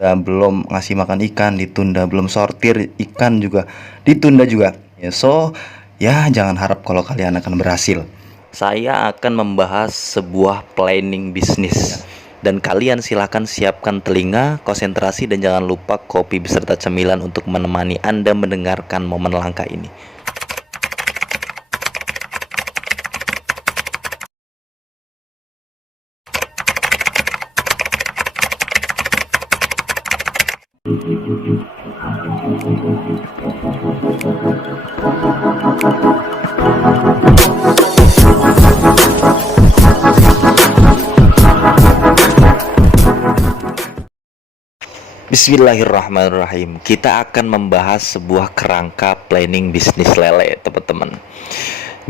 belum ngasih makan ikan ditunda, belum sortir ikan juga ditunda juga. Ya, so ya jangan harap kalau kalian akan berhasil. Saya akan membahas sebuah planning bisnis. Dan kalian silahkan siapkan telinga, konsentrasi, dan jangan lupa kopi beserta cemilan untuk menemani Anda mendengarkan momen langka ini. Bismillahirrahmanirrahim. Kita akan membahas sebuah kerangka planning bisnis lele, teman-teman.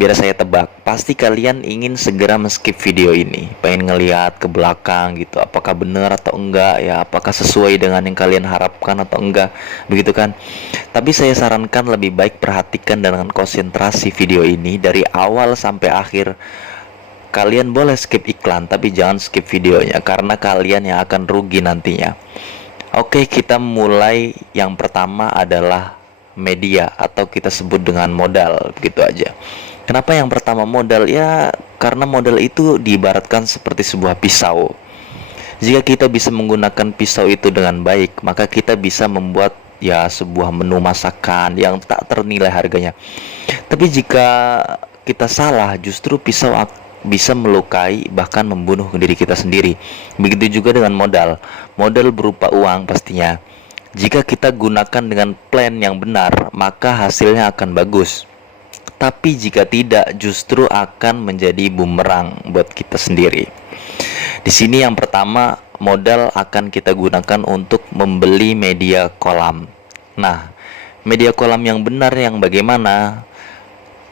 Biar saya tebak, pasti kalian ingin segera men-skip video ini, pengen ngeliat ke belakang gitu, apakah benar atau enggak ya, apakah sesuai dengan yang kalian harapkan atau enggak, begitu kan? Tapi saya sarankan lebih baik perhatikan dengan konsentrasi video ini dari awal sampai akhir. Kalian boleh skip iklan, tapi jangan skip videonya, karena kalian yang akan rugi nantinya. Oke, kita mulai. Yang pertama adalah media atau kita sebut dengan modal, begitu aja. Kenapa yang pertama modal? Ya, karena modal itu diibaratkan seperti sebuah pisau. Jika kita bisa menggunakan pisau itu dengan baik, maka kita bisa membuat ya sebuah menu masakan yang tak ternilai harganya. Tapi jika kita salah, justru pisau bisa melukai bahkan membunuh diri kita sendiri. Begitu juga dengan modal. Modal berupa uang pastinya. Jika kita gunakan dengan plan yang benar, maka hasilnya akan bagus. Tapi jika tidak, justru akan menjadi bumerang buat kita sendiri. Di sini yang pertama, modal akan kita gunakan untuk membeli media kolam. Nah, media kolam yang benar yang bagaimana?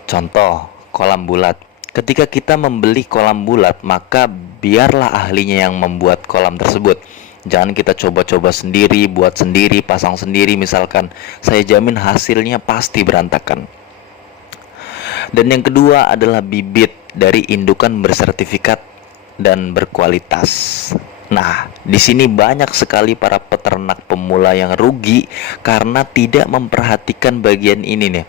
Contoh, kolam bulat. Ketika kita membeli kolam bulat, maka biarlah ahlinya yang membuat kolam tersebut. Jangan kita coba-coba sendiri, buat sendiri, pasang sendiri misalkan. Saya jamin hasilnya pasti berantakan. Dan yang kedua adalah bibit dari indukan bersertifikat dan berkualitas. Nah, di sini banyak sekali para peternak pemula yang rugi karena tidak memperhatikan bagian ini nih.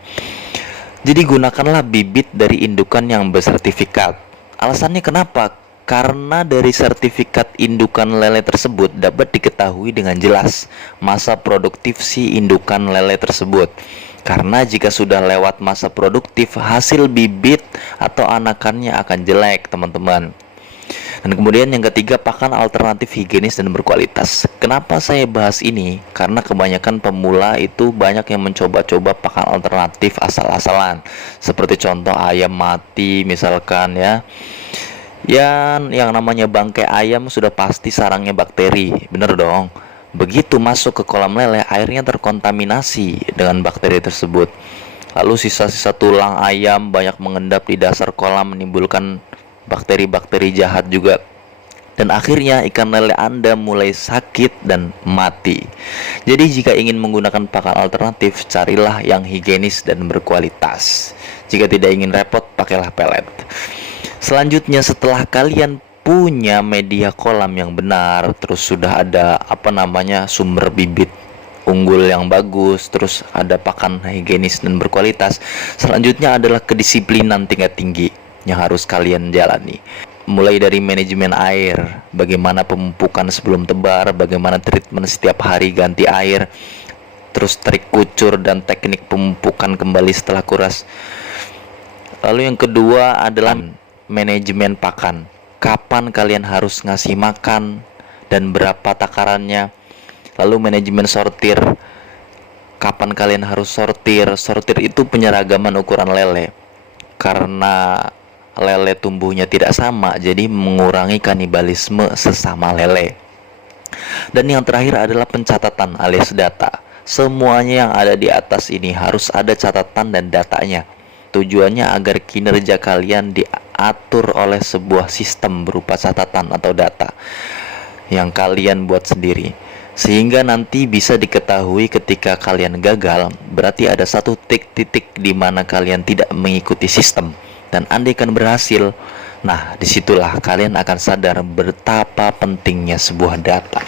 Jadi gunakanlah bibit dari indukan yang bersertifikat. Alasannya kenapa? Karena dari sertifikat indukan lele tersebut dapat diketahui dengan jelas masa produktif si indukan lele tersebut. Karena jika sudah lewat masa produktif, hasil bibit atau anakannya akan jelek, teman-teman. Dan kemudian yang ketiga, pakan alternatif higienis dan berkualitas. Kenapa saya bahas ini? Karena kebanyakan pemula itu banyak yang mencoba-coba pakan alternatif asal-asalan. Seperti contoh ayam mati misalkan ya. Yang namanya bangkai ayam sudah pasti sarangnya bakteri, bener dong. Begitu masuk ke kolam lele, airnya terkontaminasi dengan bakteri tersebut. Lalu sisa-sisa tulang ayam banyak mengendap di dasar kolam, menimbulkan bakteri-bakteri jahat juga. Dan akhirnya ikan lele Anda mulai sakit dan mati. Jadi jika ingin menggunakan pakan alternatif, carilah yang higienis dan berkualitas. Jika tidak ingin repot, pakailah pelet. Selanjutnya, setelah kalian punya media kolam yang benar, terus sudah ada sumber bibit unggul yang bagus, terus ada pakan higienis dan berkualitas, selanjutnya adalah kedisiplinan tingkat tinggi yang harus kalian jalani. Mulai dari manajemen air, bagaimana pemupukan sebelum tebar, bagaimana treatment setiap hari ganti air, terus trik kucur dan teknik pemupukan kembali setelah kuras. Lalu yang kedua adalah manajemen pakan. Kapan kalian harus ngasih makan dan berapa takarannya. Lalu manajemen sortir. Kapan kalian harus sortir. Sortir itu penyeragaman ukuran lele. Karena lele tumbuhnya tidak sama, jadi mengurangi kanibalisme sesama lele. Dan yang terakhir adalah pencatatan alias data. Semuanya yang ada di atas ini harus ada catatan dan datanya. Tujuannya agar kinerja kalian diatur oleh sebuah sistem berupa catatan atau data yang kalian buat sendiri, sehingga nanti bisa diketahui ketika kalian gagal, berarti ada satu titik di mana kalian tidak mengikuti sistem. Dan andai kan berhasil, nah disitulah kalian akan sadar betapa pentingnya sebuah data.